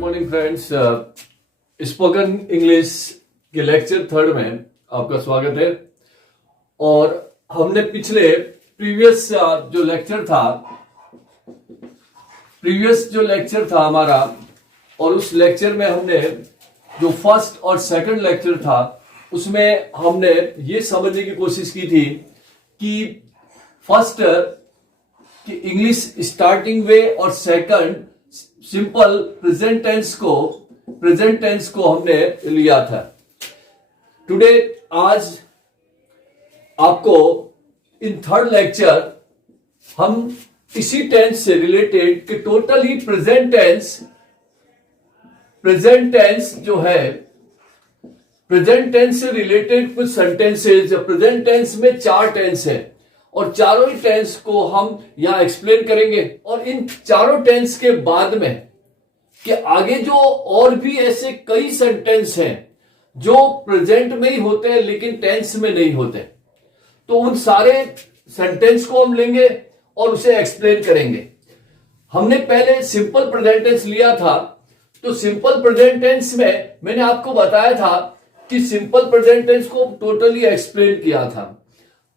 Morning friends, spoken English के lecture 3 में आपका स्वागत है। और हमने पिछले प्रीवियस जो लेक्चर था हमारा, और उस लेक्चर में हमने जो फर्स्ट और सेकंड लेक्चर था उसमें हमने ये समझने की कोशिश की थी कि फर्स्ट कि इंग्लिश स्टार्टिंग वे और सेकंड सिंपल प्रेजेंट टेंस को हमने लिया था। टुडे आज आपको इन थर्ड लेक्चर हम इसी टेंस से रिलेटेड कि टोटली प्रेजेंट टेंस जो है, प्रेजेंट टेंस से रिलेटेड कुछ सेंटेंसेस, प्रेजेंट टेंस में 4 टेंस है और चारों ही टेंस को हम यहां एक्सप्लेन करेंगे। और इन चारों टेंस के बाद में कि आगे जो और भी ऐसे कई सेंटेंस हैं जो प्रेजेंट में ही होते हैं लेकिन टेंस में नहीं होते, तो उन सारे सेंटेंस को हम लेंगे और उसे एक्सप्लेन करेंगे। हमने पहले सिंपल प्रेजेंट टेंस लिया था, तो सिंपल प्रेजेंट टेंस में मैंने आपको बताया था कि सिंपल प्रेजेंट टेंस को टोटली एक्सप्लेन किया था।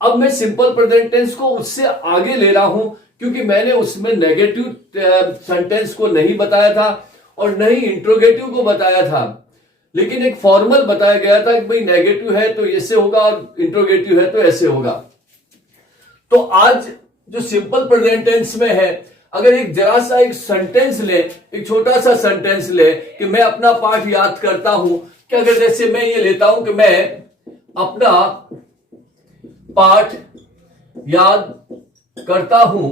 अब मैं सिंपल प्रेजेंट टेंस को उससे आगे ले रहा हूं, क्योंकि मैंने उसमें नेगेटिव सेंटेंस को नहीं बताया था और नहीं इंट्रोगेटिव को बताया था, लेकिन एक फॉर्मल बताया गया था कि भाई नेगेटिव है तो ऐसे होगा और इंट्रोगेटिव है तो ऐसे होगा। तो आज जो सिंपल प्रेजेंट टेंस में है, अगर एक जरा सा एक सेंटेंस ले, एक छोटा सा सेंटेंस ले कि मैं अपना पाठ याद करता हूं, कि अगर जैसे मैं ये लेता हूं कि मैं अपना पाठ याद करता हूं।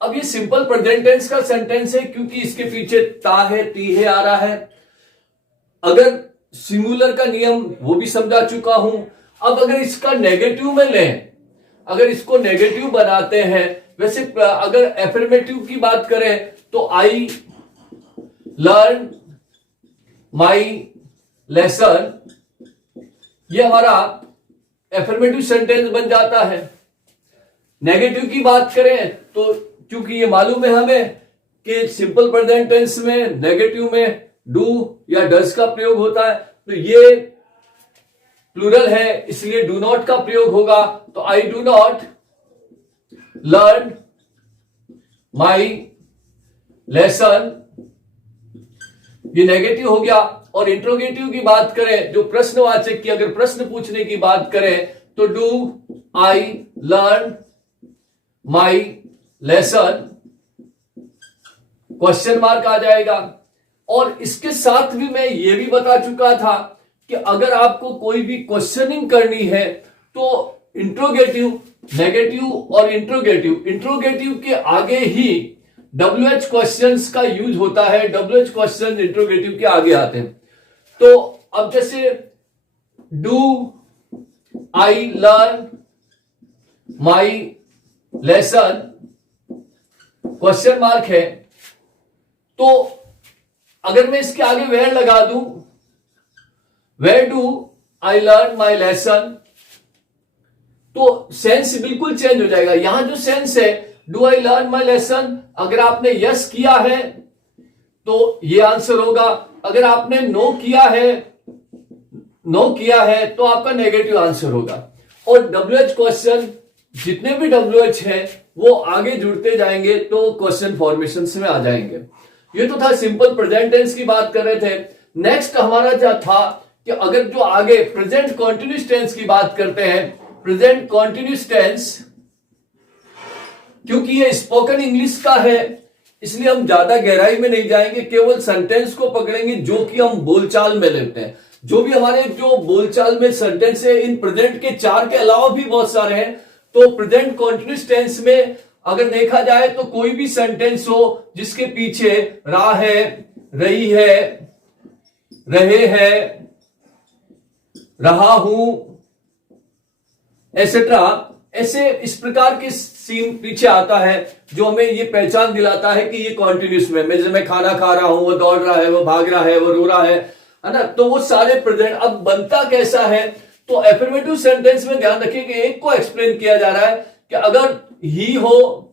अब ये सिंपल प्रेजेंट टेंस का सेंटेंस है क्योंकि इसके पीछे ता है, ती है आ रहा है। अगर सिंगुलर का नियम वो भी समझा चुका हूं। अब अगर इसका नेगेटिव में लें, अगर इसको नेगेटिव बनाते हैं, वैसे अगर एफर्मेटिव की बात करें तो आई लर्न माई लेसन, ये हमारा एफर्मेटिव सेंटेंस बन जाता है। नेगेटिव की बात करें तो क्योंकि ये मालूम है हमें कि सिंपल प्रेजेंट टेंस में नेगेटिव में डू या डज का प्रयोग होता है, तो ये प्लूरल है इसलिए डू नॉट का प्रयोग होगा। तो I do not learn my lesson, ये नेगेटिव हो गया। और इंट्रोगेटिव की बात करें, जो प्रश्नवाचक की अगर प्रश्न पूछने की बात करें तो do I learn my lesson, question mark आ जाएगा। और इसके साथ भी मैं ये भी बता चुका था कि अगर आपको कोई भी क्वेश्चनिंग करनी है तो इंट्रोगेटिव, नेगेटिव और इंट्रोगेटिव के आगे ही WH क्वेश्चंस का यूज होता है। WH क्वेश्चन इंट्रोगेटिव के आगे आते हैं। तो अब जैसे do I learn my lesson, question mark है, तो अगर मैं इसके आगे वेयर लगा दूं, where do I learn my lesson, तो सेंस बिल्कुल चेंज हो जाएगा। यहां जो सेंस है do I learn my lesson, अगर आपने यस किया है तो ये आंसर होगा। अगर आपने नो किया है तो आपका नेगेटिव आंसर होगा। और WH क्वेश्चन, जितने भी WH हैं वो आगे जुड़ते जाएंगे तो क्वेश्चन फॉर्मेशन में आ जाएंगे। ये तो था सिंपल प्रेजेंट टेंस की बात कर रहे थे। नेक्स्ट हमारा क्या था कि अगर जो आगे प्रेजेंट कंटीन्यूअस टेंस की बात करते हैं, प्रेजेंट कंटीन्यूअस टेंस, क्योंकि ये स्पोकन इंग्लिश का है इसलिए हम ज्यादा गहराई में नहीं जाएंगे, केवल सेंटेंस को पकड़ेंगे जो कि हम बोलचाल में लेते हैं। जो भी हमारे जो बोलचाल में सेंटेंस है, इन प्रेजेंट के 4 के अलावा भी बहुत सारे हैं। तो प्रेजेंट कंटीन्यूअस टेंस में अगर देखा जाए तो कोई भी सेंटेंस हो जिसके पीछे रहा है, रही है, रहे हैं, रहा हूं, एसेट्रा, ऐसे इस प्रकार के सीन पीछे आता है जो हमें ये पहचान दिलाता है कि ये कॉन्टिन्यूस में, मैं खाना खा रहा हूं, वो दौड़ रहा है, वो भाग रहा है, वो रो रहा है ना। तो वो सारे प्रेजेंट। अब बनता कैसा है, तो एफर्मेटिव सेंटेंस में ध्यान रखिए कि एक को एक्सप्लेन किया जा रहा है कि अगर ही हो,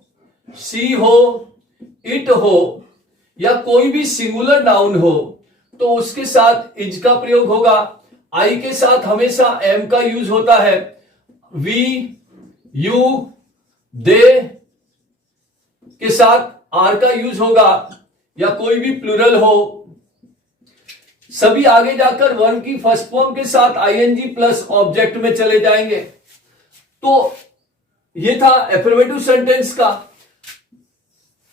सी हो, इट हो, या कोई भी सिंगुलर नाउन हो तो उसके साथ इज का प्रयोग होगा। आई के साथ हमेशा एम का यूज होता है। वी, यू, दे के साथ आर का यूज होगा, या कोई भी प्लूरल हो। सभी आगे जाकर वर्ब की फर्स्ट फॉर्म के साथ आईएनजी प्लस ऑब्जेक्ट में चले जाएंगे। तो ये था एफर्मेटिव सेंटेंस का।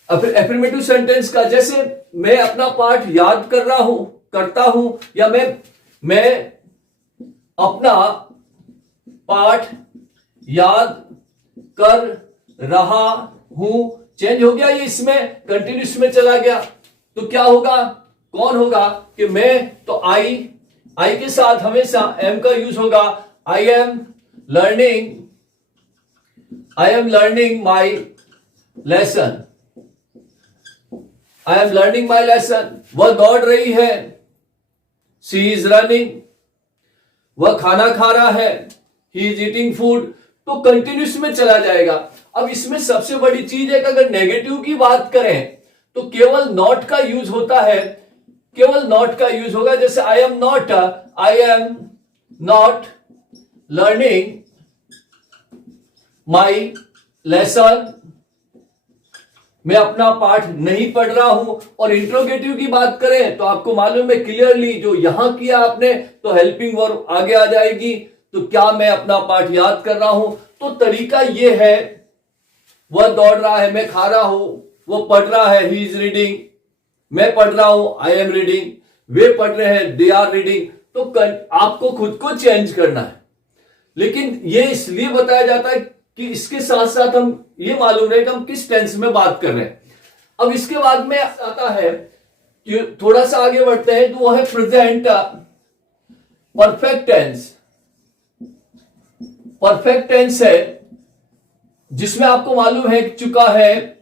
एफर्मेटिव सेंटेंस का जैसे मैं अपना पाठ याद करता हूं, या मैं अपना पाठ याद कर रहा हूं। चेंज हो गया, ये इसमें कंटिन्यूस में चला गया। तो क्या होगा, कौन होगा कि मैं, तो आई के साथ हमेशा एम का यूज होगा। आई am learning my lesson. I am learning my lesson. वह दौड़ रही है, शी इज रनिंग। वह खाना खा रहा है, ही इज ईटिंग फूड। तो कंटिन्यूस में चला जाएगा। अब इसमें सबसे बड़ी चीज है कि अगर नेगेटिव की बात करें तो केवल नॉट का यूज होता है, केवल नॉट का यूज होगा। जैसे आई am not learning my lesson. मैं अपना पाठ नहीं पढ़ रहा हूं। और इंट्रोगेटिव की बात करें तो आपको मालूम है क्लियरली, जो यहां किया आपने तो हेल्पिंग वर्ब आगे आ जाएगी। तो क्या मैं अपना पाठ याद कर रहा हूं? तो तरीका यह है, वह दौड़ रहा है, मैं खा रहा हूं, वो पढ़ रहा है, ही इज रीडिंग, मैं पढ़ रहा हूं, आई एम रीडिंग, वे पढ़ रहे हैं, दे आर रीडिंग। तो आपको खुद को चेंज करना है। लेकिन ये इसलिए बताया जाता है कि इसके साथ साथ हम ये मालूम रहे कि हम किस टेंस में बात कर रहे हैं। अब इसके बाद में आता है कि थोड़ा सा आगे बढ़ते हैं, तो वो है present perfect tense. Perfect tense है जिसमें आपको मालूम है चुका है,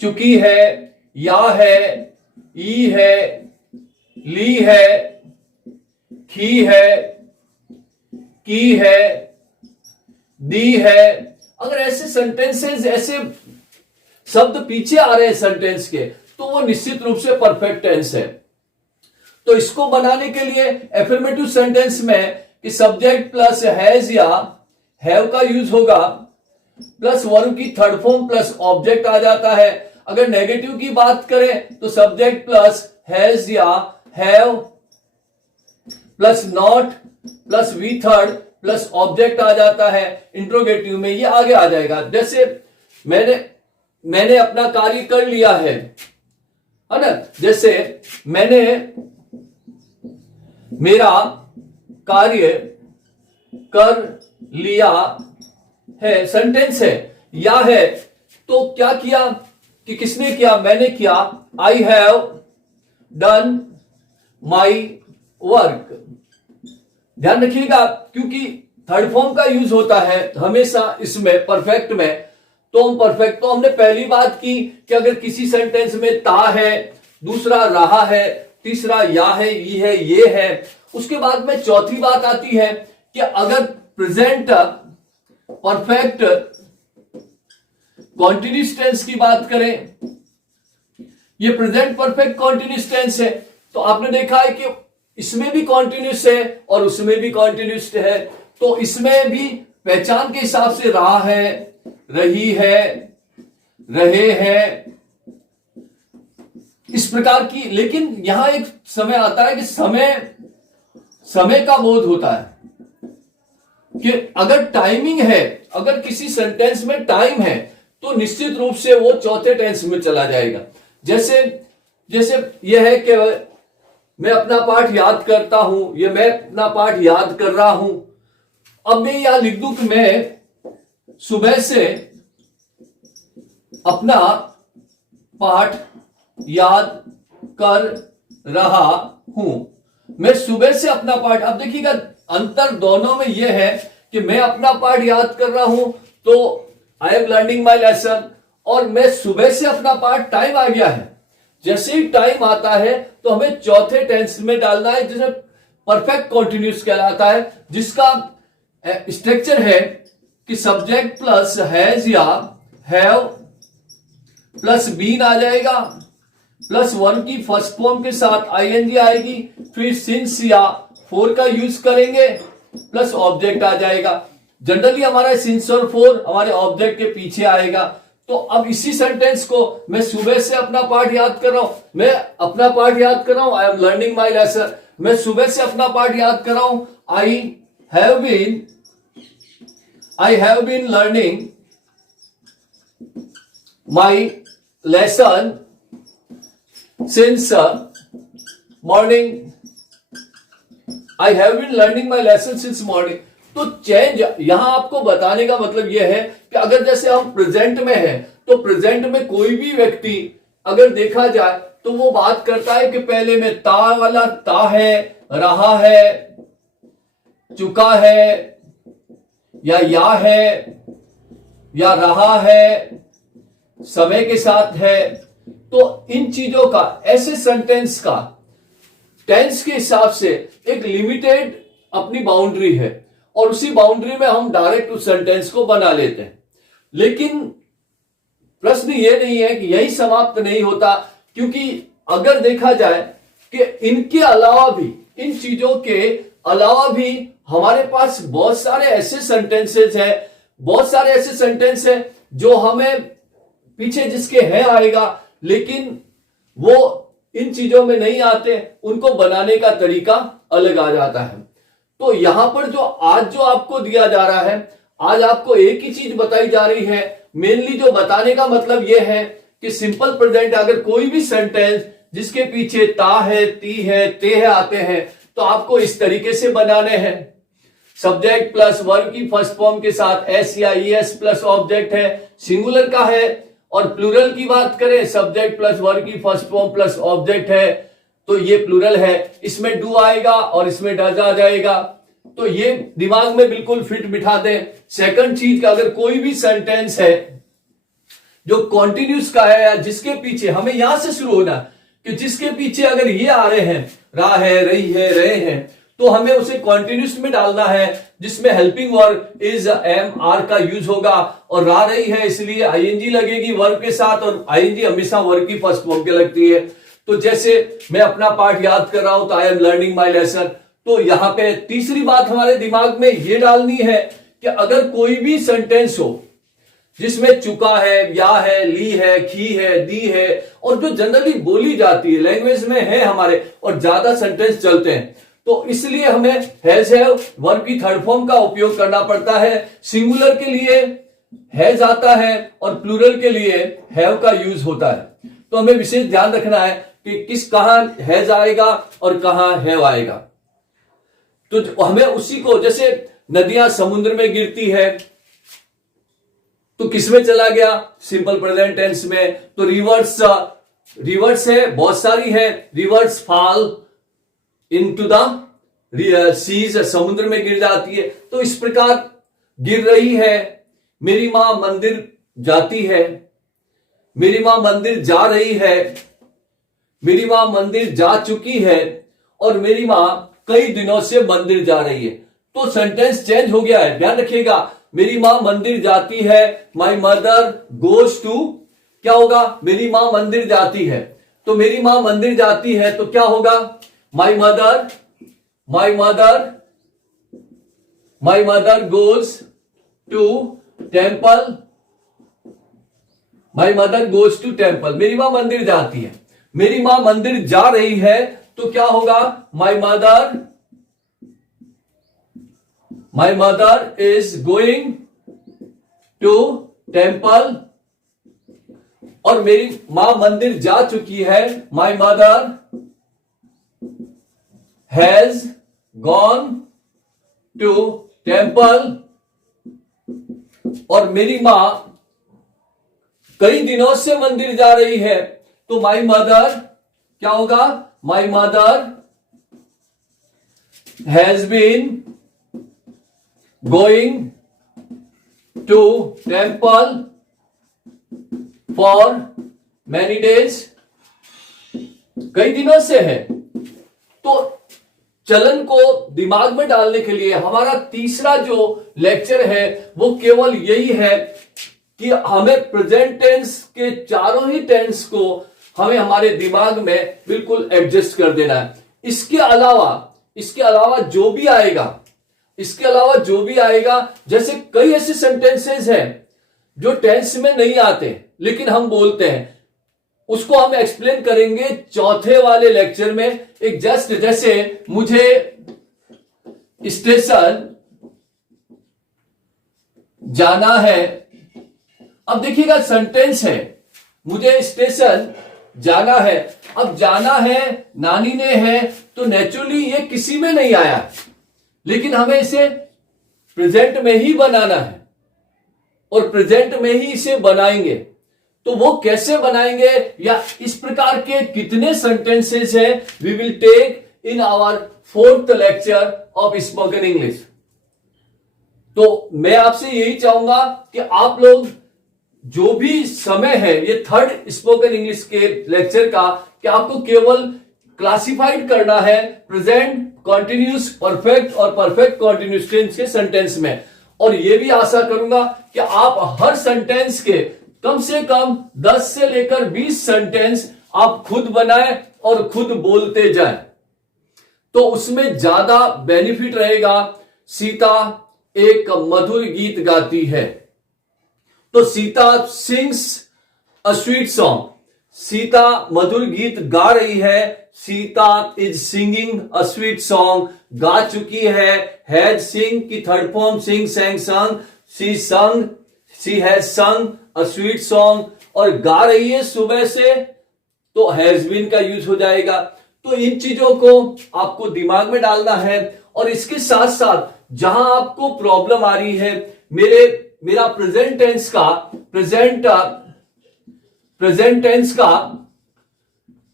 चुकी है, या है, ई है, ली है, खी है, की है, दी है। अगर ऐसे सेंटेंसेस, ऐसे शब्द पीछे आ रहे हैं सेंटेंस के, तो वो निश्चित रूप से परफेक्ट टेंस है। तो इसको बनाने के लिए एफर्मेटिव सेंटेंस में कि सब्जेक्ट प्लस हैज या हैव का यूज होगा, प्लस वर्ब की थर्ड फॉर्म प्लस ऑब्जेक्ट आ जाता है। अगर नेगेटिव की बात करें तो सब्जेक्ट प्लस हैज या have plus not plus V third plus object आ जाता है। इंट्रोगेटिव में ये आगे आ जाएगा। जैसे मैंने अपना कार्य कर लिया है ना। जैसे मैंने मेरा कार्य कर लिया है, सेंटेंस है, या है। तो क्या किया कि किसने किया, मैंने किया। I have done my work. ध्यान रखिएगा, क्योंकि थर्ड फॉर्म का यूज होता है हमेशा इसमें परफेक्ट में। तो हम परफेक्ट, तो हमने पहली बात की कि अगर किसी सेंटेंस में ता है, दूसरा रहा है, तीसरा या है, ई है, ये है। उसके बाद में चौथी बात आती है कि अगर प्रेजेंट परफेक्ट कॉन्टिन्यूस टेंस की बात करें, ये प्रेजेंट परफेक्ट कॉन्टिन्यूस टेंस है। तो आपने देखा है कि इसमें भी कॉन्टिन्यूस है और उसमें भी कॉन्टिन्यूस है। तो इसमें भी पहचान के हिसाब से रहा है, रही है, रहे हैं, इस प्रकार की। लेकिन यहां एक समय आता है कि समय का बोध होता है कि अगर टाइमिंग है, अगर किसी सेंटेंस में टाइम है तो निश्चित रूप से वो चौथे टेंस में चला जाएगा। जैसे यह है कि मैं अपना पाठ याद करता हूं, या मैं अपना पाठ याद कर रहा हूं। अब मैं यहां लिख दूं कि मैं सुबह से अपना पाठ याद कर रहा हूं। मैं सुबह से अपना पाठ, अब देखिएगा अंतर दोनों में यह है कि मैं अपना पाठ याद कर रहा हूं तो I am learning my lesson, और मैं सुबह से अपना पाठ, टाइम आ गया है। जैसे ही टाइम आता है तो हमें चौथे टेंस में डालना है, जिसे परफेक्ट कॉन्टिन्यूस कहलाता है, जिसका स्ट्रक्चर है कि सब्जेक्ट प्लस हैज या हैव प्लस बीन आ जाएगा, प्लस 1 की फर्स्ट फॉर्म के साथ आईएनजी आएगी, फिर सिंस या फॉर का यूज करेंगे, प्लस ऑब्जेक्ट आ जाएगा। जनरली हमारा सिंस और फॉर हमारे ऑब्जेक्ट के पीछे आएगा। तो अब इसी सेंटेंस को मैं सुबह से अपना पाठ याद कर रहा हूं, I am learning my lesson. मैं सुबह से अपना पाठ याद कर रहा हूं, I have been learning my lesson since morning. I have been learning my lesson since morning. तो चेंज यहां आपको बताने का मतलब यह है कि अगर जैसे हम प्रेजेंट में हैं, तो प्रेजेंट में कोई भी व्यक्ति अगर देखा जाए तो वो बात करता है कि पहले में ता वाला ता है, रहा है, चुका है, या है, या रहा है, समय के साथ है। तो इन चीजों का, ऐसे सेंटेंस का टेंस के हिसाब से एक लिमिटेड अपनी बाउंड्री है और उसी बाउंड्री में हम डायरेक्ट उस सेंटेंस को बना लेते हैं। लेकिन प्रश्न ये नहीं है कि यही समाप्त नहीं होता, क्योंकि अगर देखा जाए कि इनके अलावा भी, इन चीजों के अलावा भी हमारे पास बहुत सारे ऐसे सेंटेंसेस हैं जो हमें पीछे जिसके है आएगा, लेकिन वो इन चीजों में नहीं आते, उनको बनाने का तरीका अलग आ जाता है। तो यहां पर जो आपको दिया जा रहा है, आज आपको एक ही चीज बताई जा रही है। मेनली जो बताने का मतलब यह है कि सिंपल प्रेजेंट अगर कोई भी सेंटेंस जिसके पीछे ता है, ती है, ते है आते हैं, तो आपको इस तरीके से बनाने हैं। सब्जेक्ट प्लस वर्ब की फर्स्ट फॉर्म के साथ एस या ईएस प्लस ऑब्जेक्ट है, सिंगुलर का है। और प्लूरल की बात करें, सब्जेक्ट प्लस वर्ब की फर्स्ट फॉर्म प्लस ऑब्जेक्ट है, तो ये प्लूरल है। इसमें डू आएगा और इसमें डज आ जाएगा। तो ये दिमाग में बिल्कुल फिट बिठा दें। सेकंड चीज का, अगर कोई भी सेंटेंस है जो कॉन्टिन्यूस का है या जिसके पीछे, हमें यहां से शुरू होना कि जिसके पीछे अगर ये आ रहे हैं, रहा है, रही है, रहे हैं, तो हमें उसे कॉन्टिन्यूस में डालना है, जिसमें helping verb is am are का यूज होगा। और रहा रही है इसलिए आईएनजी लगेगी वर्ब के साथ, और आईएनजी हमेशा वर्ब की फर्स्ट फॉर्म के लगती है। तो जैसे मैं अपना पाठ याद कर रहा हूं, तो I am learning my lesson. तो यहां पे तीसरी बात हमारे दिमाग में ये डालनी है कि अगर कोई भी सेंटेंस हो जिसमें चुका है, या है, ली है, खी है, दी है, और जो जनरली बोली जाती है, लैंग्वेज में है हमारे, और ज्यादा सेंटेंस चलते हैं, तो इसलिए हमें हैज हैव वर्ब की थर्ड फॉर्म का उपयोग करना पड़ता है। सिंगुलर के लिए हैज आता है और प्लूरल के लिए हैव का यूज होता है। तो हमें विशेष ध्यान रखना है कि कहां हैज आएगा और कहां हैव आएगा। तो हमें उसी को, जैसे नदियां समुद्र में गिरती है, तो किसमें चला गया? सिंपल प्रेजेंट टेंस में। तो रिवर्स है, बहुत सारी है। Rivers fall into the seas, समुद्र में गिर जाती है। तो इस प्रकार गिर रही है। मेरी मां मंदिर जाती है, मेरी मां मंदिर जा रही है, मेरी मां मंदिर जा चुकी है, और मेरी मां कई दिनों से मंदिर जा रही है। तो सेंटेंस चेंज हो गया है, ध्यान रखिएगा। मेरी मां मंदिर जाती है, माई मदर गोज टू, क्या होगा? मेरी मां मंदिर जाती है। तो मेरी मां मंदिर जाती है तो क्या होगा? My mother goes to temple, my mother goes to temple. मेरी मां मंदिर जाती है। मेरी मां मंदिर जा रही है तो क्या होगा? My mother is going to temple. और मेरी मां मंदिर जा चुकी है, my mother has gone to temple. और मेरी मां कई दिनों से मंदिर जा रही है, तो माई मदर क्या होगा? My mother has been going to temple for many days, कई दिनों से है। तो चलन को दिमाग में डालने के लिए हमारा तीसरा जो लेक्चर है वो केवल यही है कि हमें प्रेजेंट टेंस के चारों ही टेंस को हमें हमारे दिमाग में बिल्कुल एडजस्ट कर देना है। इसके अलावा जो भी आएगा, जैसे कई ऐसे सेंटेंसेस हैं जो टेंस में नहीं आते लेकिन हम बोलते हैं, उसको हम एक्सप्लेन करेंगे चौथे वाले लेक्चर में। एक जस्ट जैसे मुझे स्टेशन जाना है, अब देखिएगा सेंटेंस है, मुझे स्टेशन जाना है। अब जाना है नानी ने है, तो नेचुरली ये किसी में नहीं आया, लेकिन हमें इसे प्रेजेंट में ही बनाना है और प्रेजेंट में ही इसे बनाएंगे। तो वो कैसे बनाएंगे, या इस प्रकार के कितने सेंटेंसेस हैं, we will take in our 4th lecture of spoken English. तो मैं आपसे यही चाहूंगा कि आप लोग जो भी समय है ये 3rd स्पोकन इंग्लिश के लेक्चर का, कि आपको केवल क्लासिफाइड करना है प्रेजेंट, कॉन्टिन्यूस, परफेक्ट और परफेक्ट कॉन्टिन्यूस टेंस के सेंटेंस में। और ये भी आशा करूंगा कि आप हर सेंटेंस के कम से कम 10 से लेकर 20 सेंटेंस आप खुद बनाएं और खुद बोलते जाएं, तो उसमें ज्यादा बेनिफिट रहेगा। सीता एक मधुर गीत गाती है, तो Sita sings a sweet song, Sita मधुर गीत गा रही है। Sita is singing a sweet song, गा चुकी है। हैज सिंग की थर्ड फॉर्म सिंग, सैंग, संग, शी हैज संग अ स्वीट सॉन्ग, और गा रही है सुबह से, तो हैज बीन का यूज हो जाएगा। तो इन चीजों को आपको दिमाग में डालना है। और इसके साथ साथ जहां आपको प्रॉब्लम आ रही है, मेरा प्रेजेंट टेंस का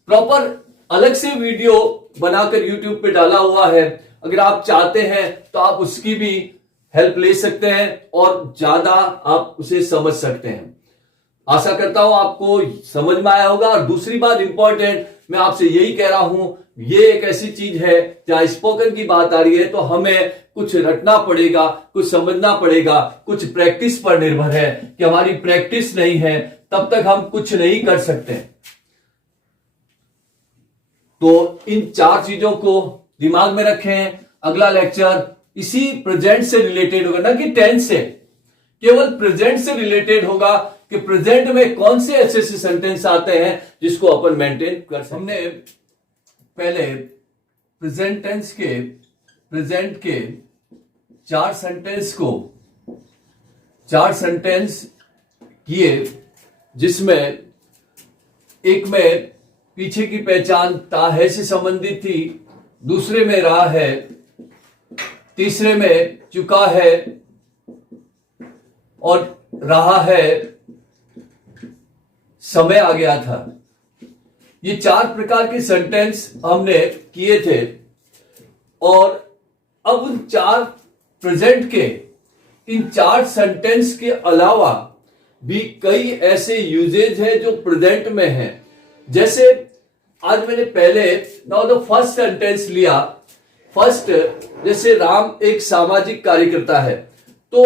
प्रॉपर अलग से वीडियो बनाकर यूट्यूब पे डाला हुआ है। अगर आप चाहते हैं तो आप उसकी भी हेल्प ले सकते हैं और ज्यादा आप उसे समझ सकते हैं। आशा करता हूं आपको समझ में आया होगा। और दूसरी बात इंपॉर्टेंट, मैं आपसे यही कह रहा हूं, ये एक ऐसी चीज है जहां स्पोकन की बात आ रही है तो हमें कुछ रटना पड़ेगा, कुछ समझना पड़ेगा, कुछ प्रैक्टिस पर निर्भर है। कि हमारी प्रैक्टिस नहीं है तब तक हम कुछ नहीं कर सकते। तो इन 4 चीजों को दिमाग में रखें। अगला लेक्चर इसी प्रेजेंट से रिलेटेड होगा, ना कि टेंस से, केवल प्रेजेंट से रिलेटेड होगा कि प्रेजेंट में कौन से ऐसे सेंटेंस आते हैं जिसको अपन मेंटेन कर सकते। हमने पहले प्रेजेंट के 4 सेंटेंस किए, जिसमें एक में पीछे की पहचान ता है से संबंधित थी, दूसरे में रहा है, तीसरे में चुका है, और रहा है समय आ गया था। ये 4 प्रकार के सेंटेंस हमने किए थे। और अब उन 4 प्रेजेंट के इन 4 सेंटेंस के अलावा भी कई ऐसे यूजेज हैं जो प्रेजेंट में हैं। जैसे आज मैंने पहले नाउ द फर्स्ट सेंटेंस लिया। फर्स्ट, जैसे राम एक सामाजिक कार्यकर्ता है, तो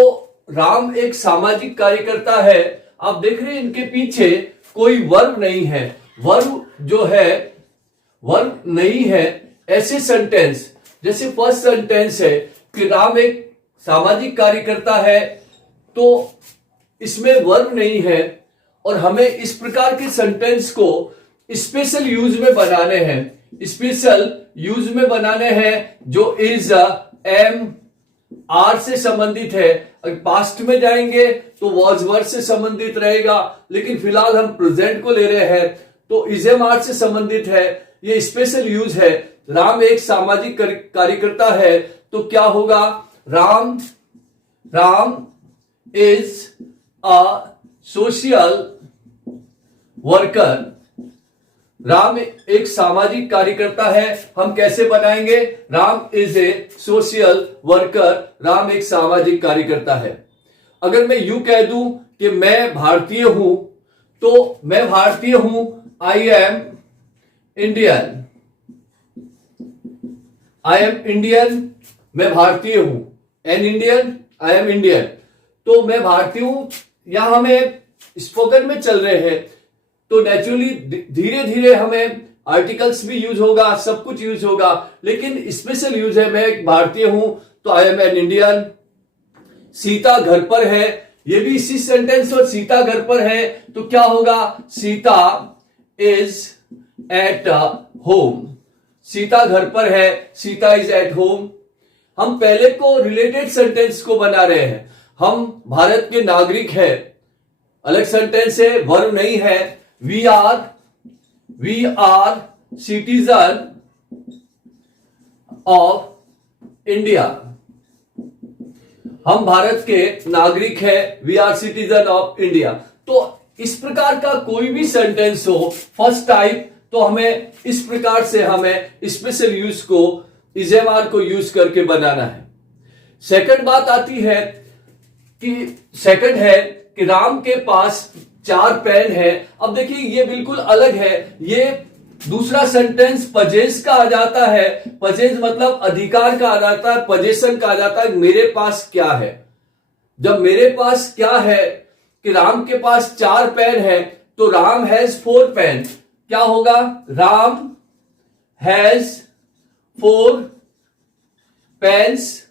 राम एक सामाजिक कार्यकर्ता है। आप देख रहे हैं इनके पीछे कोई वर्ब नहीं है, वर्ब नहीं है। ऐसे सेंटेंस, जैसे फर्स्ट सेंटेंस है कि राम एक सामाजिक कार्यकर्ता है, तो इसमें वर्ब नहीं है, और हमें इस प्रकार के सेंटेंस को स्पेशल यूज में बनाने हैं जो इज, एम, आर से संबंधित है। अगर पास्ट में जाएंगे तो वॉज वर्ब से संबंधित रहेगा, लेकिन फिलहाल हम प्रेजेंट को ले रहे हैं तो इज, एम, आर से संबंधित है। ये स्पेशल यूज है। राम एक सामाजिक कार्यकर्ता है, तो क्या होगा, Ram is a social worker. Ram एक सामाजिक कार्यकर्ता है, हम कैसे बनाएंगे, Ram is a social worker, Ram एक सामाजिक कार्यकर्ता है। अगर मैं यूं कह दूं कि मैं भारतीय हूं, तो मैं भारतीय हूं, आई एम इंडियन, मैं भारतीय हूं। An Indian, I am Indian. तो मैं भारतीय हूं, यहां हमें स्पोकन में चल रहे हैं, तो नेचुरली धीरे धीरे हमें आर्टिकल्स भी यूज होगा, सब कुछ यूज होगा, लेकिन स्पेशल यूज है। मैं एक भारतीय हूं तो I M an Indian. Sita घर पर है, ये भी इसी सेंटेंस और सीता घर पर है तो क्या होगा, Sita is at home. Sita घर पर है, सीता इज एट होम। हम पहले को रिलेटेड सेंटेंस को बना रहे हैं। हम भारत के नागरिक है, अलग सेंटेंस है, वर्ब नहीं है। We are citizen of India. हम भारत के नागरिक है, we are citizen of India. तो इस प्रकार का कोई भी सेंटेंस हो फर्स्ट टाइप, तो हमें इस प्रकार से हमें स्पेशल यूज को, इजेमार को यूज करके बनाना है। सेकंड बात आती है कि राम के पास 4 पेन है। अब देखिए ये बिल्कुल अलग है। ये दूसरा सेंटेंस पजेस का आ जाता है। पजेस मतलब अधिकार का आ जाता है, पजेशन का आ जाता है। मेरे पास क्या है, जब मेरे पास क्या है कि राम के पास 4 पेन है तो राम हैज 4 पेन। क्या होगा, राम हैज 4 पेन्स।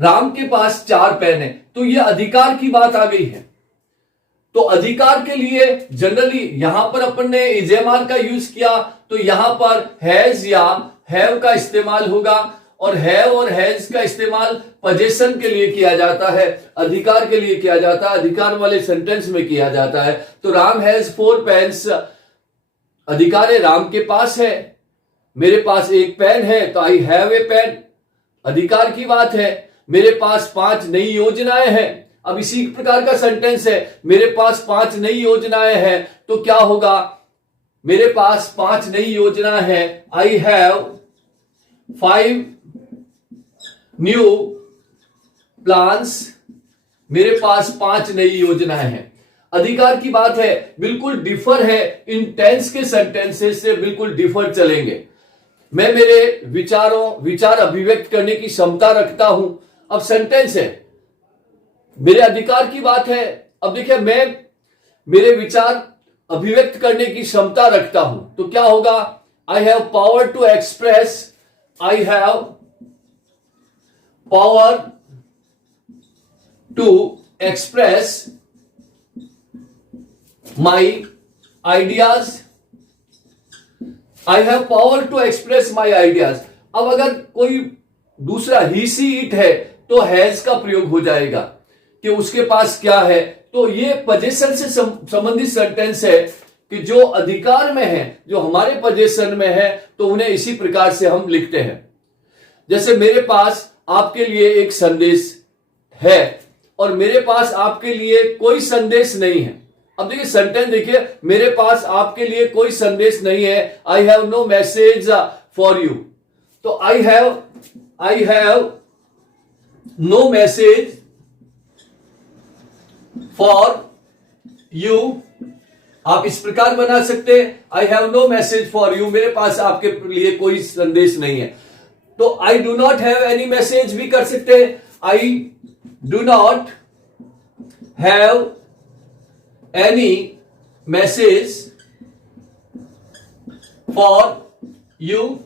राम के पास 4 पेन है, तो यह अधिकार की बात आ गई है। तो अधिकार के लिए जनरली यहां पर अपन ने इजेमार का यूज किया, तो यहां पर हैज या हैव का इस्तेमाल होगा, और हैव और हैज का इस्तेमाल पोजीशन के लिए किया जाता है, अधिकार के लिए किया जाता है, अधिकार वाले सेंटेंस में किया जाता है। तो राम हैज 4 पेन्स, अधिकार है, राम के पास है। मेरे पास 1 पेन है तो आई हैव ए पेन, अधिकार की बात है। मेरे पास 5 नई योजनाएं हैं। अब इसी प्रकार का सेंटेंस है, मेरे पास 5 नई योजनाएं हैं, तो क्या होगा, मेरे पास 5 नई योजना है। I have 5 new plans. मेरे पास 5 नई योजनाएं हैं। अधिकार की बात है, बिल्कुल डिफर है, इन टेंस के सेंटेंसेस से बिल्कुल डिफर चलेंगे। मैं मेरे विचार अभिव्यक्त करने की क्षमता रखता हूं। अब सेंटेंस है, मेरे अधिकार की बात है। अब देखिए, मैं मेरे विचार अभिव्यक्त करने की क्षमता रखता हूं, तो क्या होगा, I have power to express. I have power to express my ideas. I have power to express my ideas. अब अगर कोई दूसरा ही सी इट है तो हैज का प्रयोग हो जाएगा कि उसके पास क्या है। तो ये पोजीशन से संबंधित सेंटेंस है कि जो अधिकार में है, जो हमारे पोजीशन में है, तो उन्हें इसी प्रकार से हम लिखते हैं। जैसे मेरे पास आपके लिए एक संदेश है और मेरे पास आपके लिए कोई संदेश नहीं है। अब देखिए सेंटेंस देखिए, मेरे पास आपके लिए कोई संदेश नहीं है। I have no message for you. तो I have no message for you. आप इस प्रकार बना सकते हैं, I have no message for you, मेरे पास आपके लिए कोई संदेश नहीं है। तो I do not have any message भी कर सकते हैं। I do not have any message for you,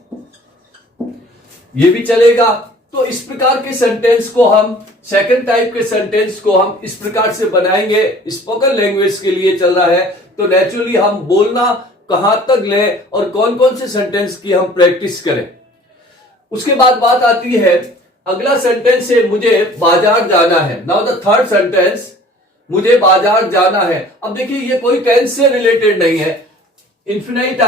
ये भी चलेगा। तो इस प्रकार के सेंटेंस को हम, सेकंड टाइप के सेंटेंस को हम इस प्रकार से बनाएंगे। स्पोकन लैंग्वेज के लिए चल रहा है, तो नेचुरली हम बोलना कहां तक लें और कौन कौन से सेंटेंस की हम प्रैक्टिस करें। उसके बाद बात आती है, अगला सेंटेंस है, मुझे बाजार जाना है। नाउ द थर्ड सेंटेंस, मुझे बाजार जाना है। अब देखिए, ये कोई टेंस से रिलेटेड नहीं है। इन्फिनाइट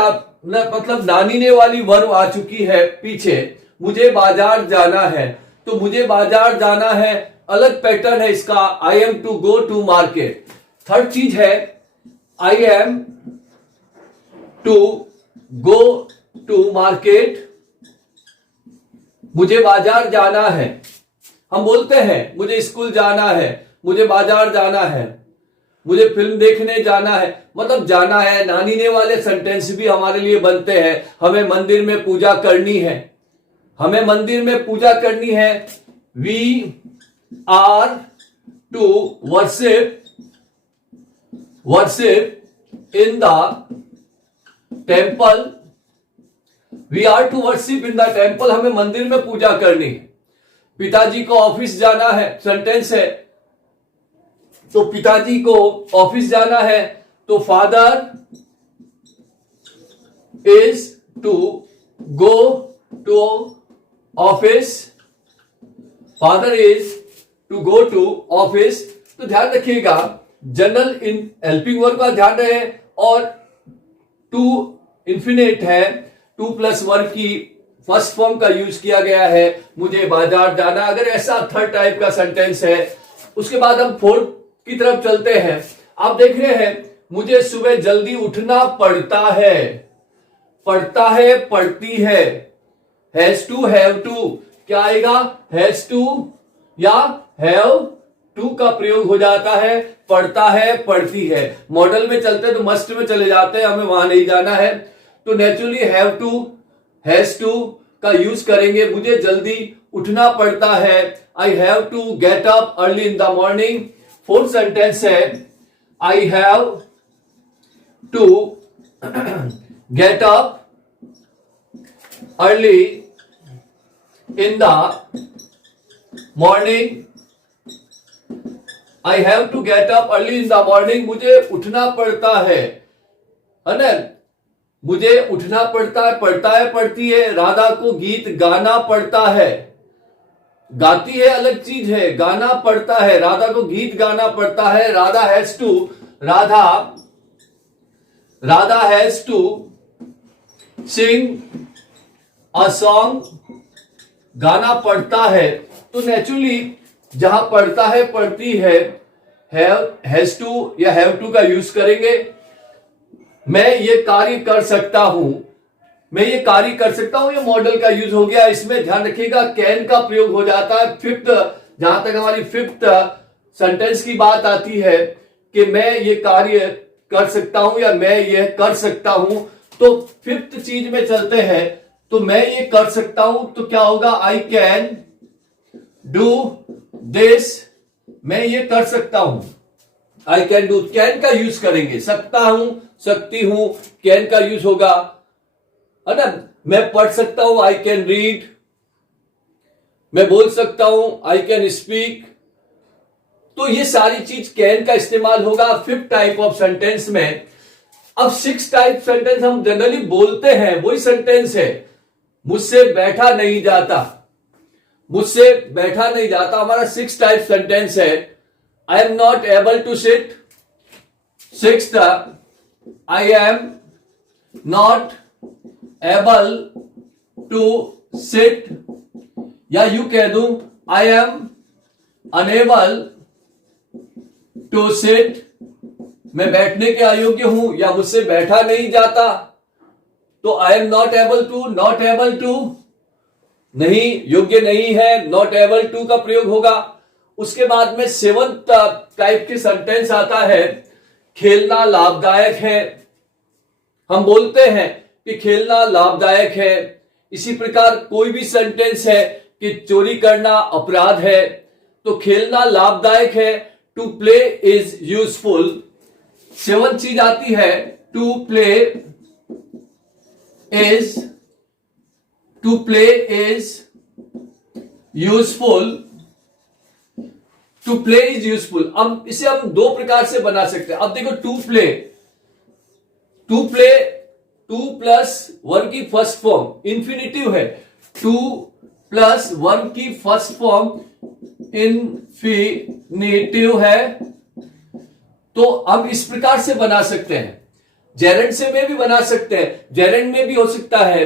मतलब नानीने वाली वर्ब आ चुकी है पीछे। मुझे बाजार जाना है, तो मुझे बाजार जाना है, अलग पैटर्न है इसका। I am to go to market. Third चीज है, I am to go to market. मुझे बाजार जाना है। हम बोलते हैं मुझे स्कूल जाना है, मुझे बाजार जाना है, मुझे फिल्म देखने जाना है, मतलब जाना है। नानीने वाले सेंटेंस भी हमारे लिए बनते हैं। हमें मंदिर में पूजा करनी है, हमें मंदिर में पूजा करनी है। We are to worship in the temple, we are to worship in the temple, हमें मंदिर में पूजा करनी है। पिताजी को ऑफिस जाना है, सेंटेंस है, तो पिताजी को ऑफिस जाना है, तो father is to go to office, father is to go to office. तो ध्यान रखिएगा जनरल इन हेल्पिंग वर्ब का ध्यान रहे, और टू इंफिनिट है, 2+1 की फर्स्ट फॉर्म का यूज किया गया है, मुझे बाजार जाना, अगर ऐसा थर्ड टाइप का सेंटेंस है। उसके बाद हम फोर्थ की तरफ चलते हैं। आप देख रहे हैं मुझे सुबह जल्दी उठना पड़ता है, पड़ता है, पड़ती है, हैज टू, हैव टू, क्या आएगा, हैज टू या हैव टू का प्रयोग हो जाता है, पढ़ता है, पढ़ती है। मॉडल में चलते तो मस्ट में चले जाते हैं, हमें वहां नहीं जाना है, तो naturally have to, has to का यूज करेंगे। मुझे जल्दी उठना पड़ता है, I have to get up early in the morning. Fourth sentence है I have to get up early in the morning, I have to get up early in the morning, मुझे उठना पड़ता है ना, मुझे उठना पड़ता है, पढ़ता है, पढ़ती है। राधा को गीत गाना पड़ता है, गाती है अलग चीज है, गाना पड़ता है, राधा को गीत गाना पड़ता है। Radha has to, Radha has to sing a song, गाना पड़ता है। तो नेचुरली जहां पढ़ता है, पढ़ती है, हैज टू या हैव टू का यूज करेंगे। मैं ये कार्य कर सकता हूं, मैं ये कार्य कर सकता हूं, ये मॉडल का यूज हो गया। इसमें ध्यान रखिएगा कैन का प्रयोग हो जाता है। फिफ्थ, जहां तक हमारी फिफ्थ सेंटेंस की बात आती है कि मैं ये कार्य कर सकता हूं या मैं ये कर सकता हूं, तो फिफ्थ चीज में चलते हैं। तो मैं ये कर सकता हूं तो क्या होगा, आई कैन डू दिस, मैं ये कर सकता हूं, आई कैन डू, कैन का यूज करेंगे। सकता हूं, सकती हूं, कैन का यूज होगा, है ना। मैं पढ़ सकता हूं, आई कैन रीड, मैं बोल सकता हूं, आई कैन स्पीक। तो ये सारी चीज कैन का इस्तेमाल होगा फिफ्थ टाइप ऑफ सेंटेंस में। अब सिक्स टाइप सेंटेंस हम जनरली बोलते हैं, वही सेंटेंस है, मुझसे बैठा नहीं जाता, मुझसे बैठा नहीं जाता, हमारा सिक्स टाइप सेंटेंस है। I am not able to sit, sixth, I am not able to sit, या यू कह दूं I am unable to sit, मैं बैठने के अयोग्य हूं या मुझसे बैठा नहीं जाता। तो I am not able to, not able to नहीं, योग्य नहीं है, नॉट एबल टू का प्रयोग होगा। उसके बाद में सेवंथ टाइप के सेंटेंस आता है, खेलना लाभदायक है। हम बोलते हैं कि खेलना लाभदायक है। इसी प्रकार कोई भी सेंटेंस है कि चोरी करना अपराध है, तो खेलना लाभदायक है, to play is useful. Seventh चीज आती है to play is, to play is useful, to play is useful. अब इसे हम दो प्रकार से बना सकते हैं। अब देखो टू प्ले, टू प्ले 2+1 की फर्स्ट फॉर्म इंफिनिटिव है, 2+1 की फर्स्ट फॉर्म इंफिनिटिव है, तो हम इस प्रकार से बना सकते हैं। जेरेंड से में भी बना सकते हैं, जेरेंड में भी हो सकता है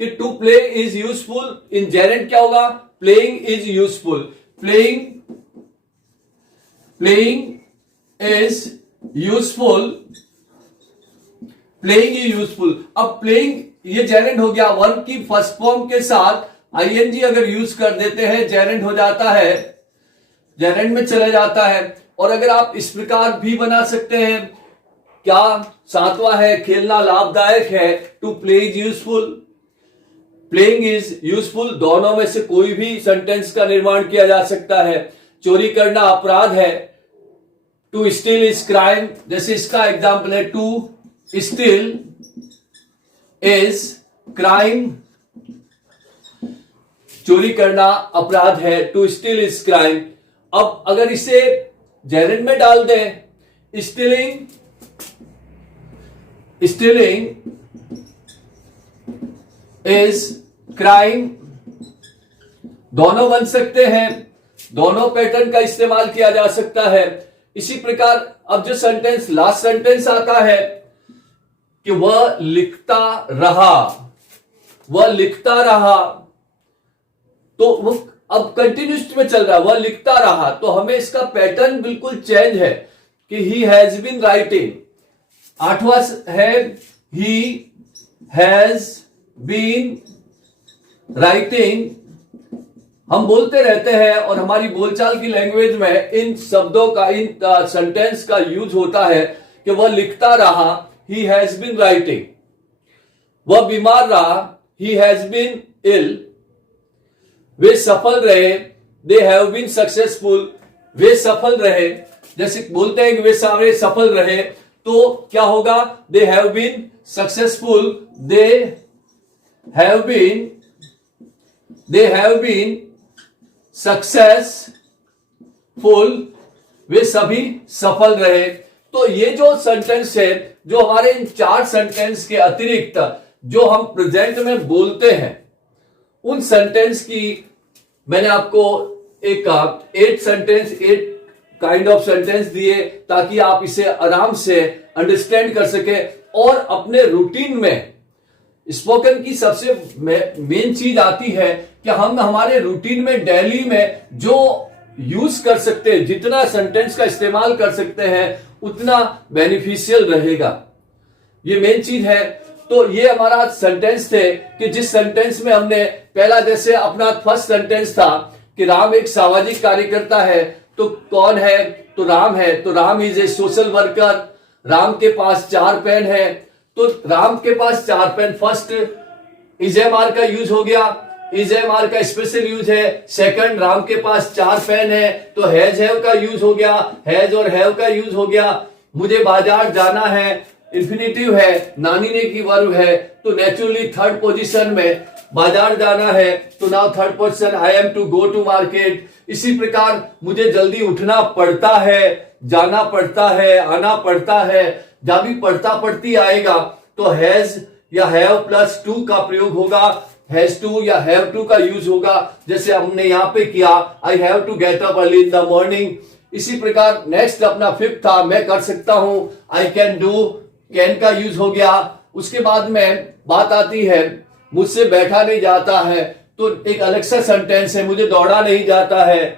कि to play is useful, in gerund क्या होगा, playing is useful, playing is useful, playing is useful. अब प्लेइंग ये जेरेंड हो गया, वर्ब की फर्स्ट फॉर्म के साथ आईएनजी अगर यूज कर देते हैं जेरेंड हो जाता है, जेरेंड में चला जाता है। और अगर आप इस प्रकार भी बना सकते हैं, क्या सातवां है, खेलना लाभदायक है, to play is useful, playing is useful. दोनों में से कोई भी सेंटेंस का निर्माण किया जा सकता है। चोरी करना अपराध है, टू स्टील इज क्राइम, जैसे इसका एग्जाम्पल है टू स्टील इज क्राइम, चोरी करना अपराध है, टू स्टील इज क्राइम। अब अगर इसे जेरेंड में डाल दें, स्टीलिंग इज क्राइम, दोनों बन सकते हैं, दोनों पैटर्न का इस्तेमाल किया जा सकता है। इसी प्रकार अब जो सेंटेंस लास्ट सेंटेंस आता है कि वह लिखता रहा, तो वो अब कंटिन्यूस में चल रहा है, वह लिखता रहा, तो हमें इसका पैटर्न बिल्कुल चेंज है कि ही हैज बीन राइटिंग। आठवां है ही हैज बीन राइटिंग। हम बोलते रहते हैं और हमारी बोलचाल की लैंग्वेज में इन शब्दों का, इन सेंटेंस का यूज होता है कि वह लिखता रहा, ही हैज बीन राइटिंग। वह बीमार रहा, ही हैज बीन इल। वे सफल रहे, दे हैव बीन सक्सेसफुल, वे सफल रहे। जैसे बोलते हैं कि वे सारे सफल रहे, तो क्या होगा, they have been successful, they have been successful, वे सभी सफल रहे। तो ये जो सेंटेंस है, जो हमारे इन चार सेंटेंस के अतिरिक्त जो हम प्रेजेंट में बोलते हैं, उन सेंटेंस की मैंने आपको एक 8 काइंड ऑफ सेंटेंस दिए ताकि आप इसे आराम से अंडरस्टैंड कर सके और अपने रूटीन में। स्पोकन की सबसे मेन चीज आती है कि हम हमारे रूटीन में डेली में जो यूज कर सकते हैं, जितना सेंटेंस का इस्तेमाल कर सकते हैं, उतना बेनिफिशियल रहेगा। ये मेन चीज है। तो ये हमारा सेंटेंस थे कि जिस सेंटेंस में हमने पहला, जैसे अपना फर्स्ट सेंटेंस था कि राम एक सामाजिक कार्यकर्ता है, तो कौन है, तो राम है, तो Ram is a social worker. Ram के पास 4 पेन है, तो राम के पास 4 pen, first is am are का यूज हो गया, इज एम आर का स्पेशल यूज है। सेकंड, राम के पास 4 पेन है, तो हैज हैव का यूज हो गया, हैज और हैव का यूज हो गया। मुझे बाजार जाना है, इंफिनिटिव है, नानी ने की वर्ब है, तो नेचुरली थर्ड पोजीशन में बाजार जाना है, तो now third position I am to go to market. इसी प्रकार मुझे जल्दी उठना पड़ता है, जाना पड़ता है, आना पड़ता है। जब भी पढ़ता पढ़ती आएगा तो हैज या हैव प्लस टू का प्रयोग होगा, हैज टू या हैव टू का यूज होगा, जैसे हमने यहां पे किया, I have to get up early in the morning. इसी प्रकार नेक्स्ट अपना 5th था, मैं कर सकता हूं, आई कैन डू, कैन का यूज हो गया। उसके बाद में बात आती है मुझसे बैठा नहीं जाता है, तो एक अलग सा सेंटेंस है, मुझे दौड़ा नहीं जाता है,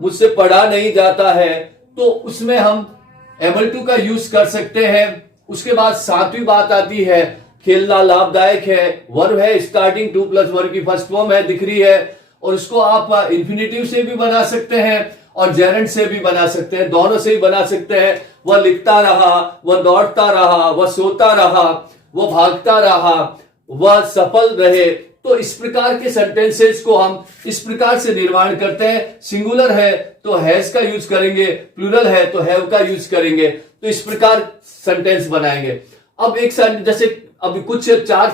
मुझसे पढ़ा नहीं जाता है, तो उसमें हम एबल टू का यूज कर सकते हैं। उसके बाद 7वीं बात आती है, खेलना लाभदायक है, वर्ब है, स्टार्टिंग टू प्लस वर्ब की फर्स्ट फॉर्म है, दिख रही है, और उसको आप इंफिनिटिव से भी बना सकते हैं और जेरेंड से भी बना सकते हैं, दोनों से ही बना सकते हैं। वह लिखता रहा, वह दौड़ता रहा, वह सोता रहा, वह भागता रहा, वह सफल रहे। तो इस प्रकार के सेंटेंसेस को हम इस प्रकार से निर्माण करते हैं। सिंगुलर है तो हैज का यूज करेंगे, प्लूरल है तो हैव का यूज करेंगे, तो इस प्रकार सेंटेंस बनाएंगे। अब एक जैसे अभी कुछ 4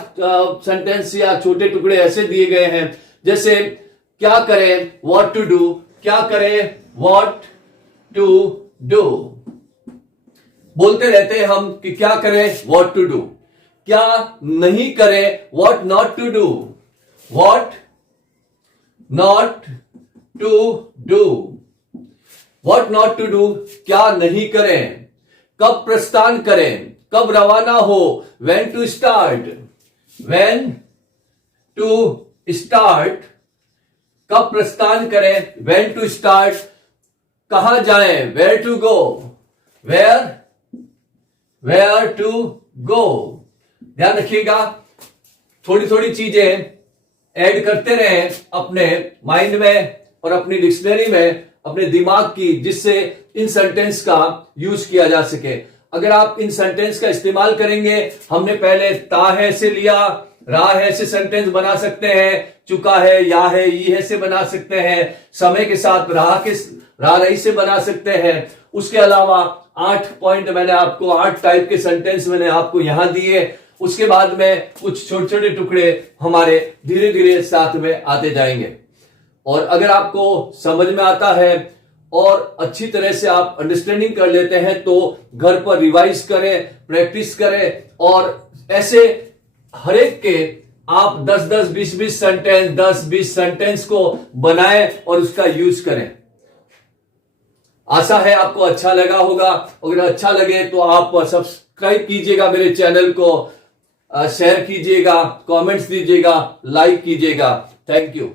सेंटेंस या छोटे टुकड़े ऐसे दिए गए हैं, जैसे क्या करें, व्हाट टू डू, क्या करें, व्हाट टू डू। बोलते रहते हैं हम कि क्या करें, व्हाट टू डू। क्या नहीं करें, what not to do, what not to do, what not to do, क्या नहीं करें। कब प्रस्थान करें, कब रवाना हो, when to start, when to start, कब प्रस्थान करें, when to start, कहां जाएं, where to go, where to go। ध्यान रखिएगा, थोड़ी थोड़ी चीजें ऐड करते रहें अपने माइंड में और अपनी डिक्शनरी में, अपने दिमाग की, जिससे इन सेंटेंस का यूज किया जा सके। अगर आप इन सेंटेंस का इस्तेमाल करेंगे, हमने पहले ता है से लिया, रा है से सेंटेंस बना सकते हैं, चुका है, या है, ई है से बना सकते हैं, समय के साथ रा रही से बना सकते हैं। उसके अलावा 8 पॉइंट मैंने आपको 8 टाइप के सेंटेंस मैंने आपको यहां दिए। उसके बाद में कुछ छोटे छोटे टुकड़े हमारे धीरे धीरे साथ में आते जाएंगे। और अगर आपको समझ में आता है और अच्छी तरह से आप अंडरस्टैंडिंग कर लेते हैं तो घर पर रिवाइज करें, प्रैक्टिस करें और ऐसे हर एक के आप 10-10, 20-20 सेंटेंस, 10-20 सेंटेंस को बनाएं और उसका यूज करें। आशा है आपको अच्छा लगा होगा। अगर अच्छा लगे तो आप सब्सक्राइब कीजिएगा मेरे चैनल को, शेयर कीजिएगा, कमेंट्स दीजिएगा, लाइक कीजिएगा। Thank you.